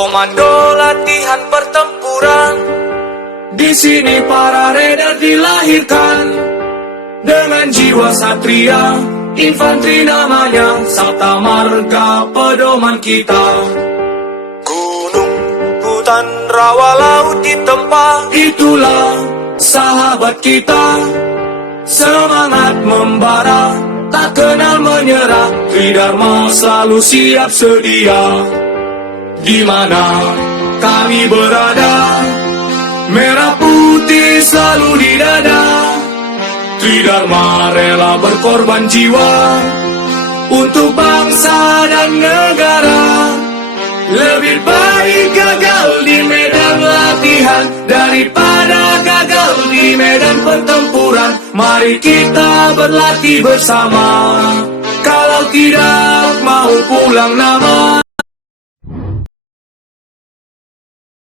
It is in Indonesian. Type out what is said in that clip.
Komando latihan pertempuran. Di sini para raider dilahirkan dengan jiwa satria. Infanteri namanya, Sabta Marga pedoman kita. Gunung, hutan, rawa, laut ditempa, itulah sahabat kita. Semangat membara, tak kenal menyerah. Tridharma selalu siap sedia. Di mana kami berada, merah putih selalu di dada. Tridharma rela berkorban jiwa untuk bangsa dan negara. Lebih baik gagal di medan latihan daripada gagal di medan pertempuran. Mari kita berlatih bersama, kalau tidak mau pulang nama.